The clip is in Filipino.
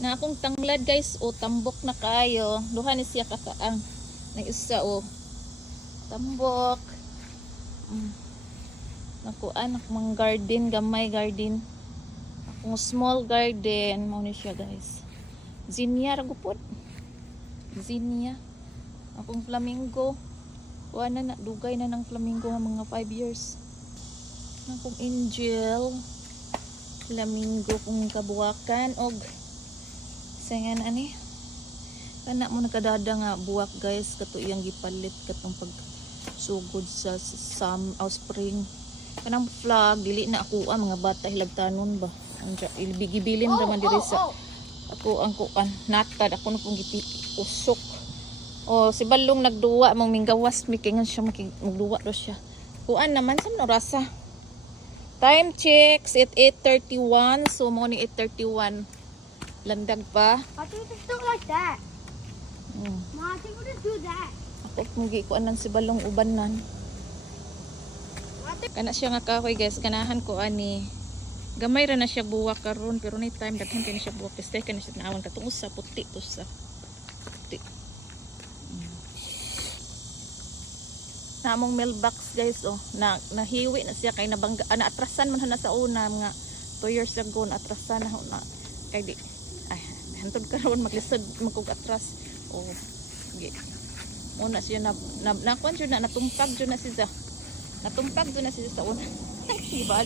Na akong tanglad guys, o tambok na kayo. Duha ni siya kakaang. Na isa o. Tambok. Nakuan akong garden, gamay garden. Akong small garden, mao ni siya guys. Zinnia ra gupod. Zinnia. Akong flamingo. Wala na dugay na ng flamingo mga 5 years. Akong angel. Flamingo kung kabuwakan og sayan ani. Kana mo nakadada nga buwak guys kato iyang gipalit katong pagsugod sa spring. Kanang flag dili na ako mga bata hilagtanon ba. Ang ilbigibilin ra man diri sa ako ang kuan natad ako na pong usok. O si Balong nagduwa mong minggawas mi kay siya magduwa ro siya. Kuan naman sa rasa. Time checks at 8:31. So mo ni 8:31. Landag pa. I think it's not like that. Mom, I think we'll just do that. Ako kung gikuan ng si Balong ubanan. Kana siya nga kahoy guys, ganahan ko ani. Gamay ra na siya buwak karon pero ni time daghan kay na siya buwak kasi kay na siya naawon katong usa puti to sa. Puti. Namong mailbox guys oh, nahiwi na siya kay nabangga naatrasan man na sa una nga 2 years ago naatrasan na kay di ay hantod karon maglisod magkog atras oh sige una siya na kuan jud na natumpag jud na siya natumpag jud na siya sa una diba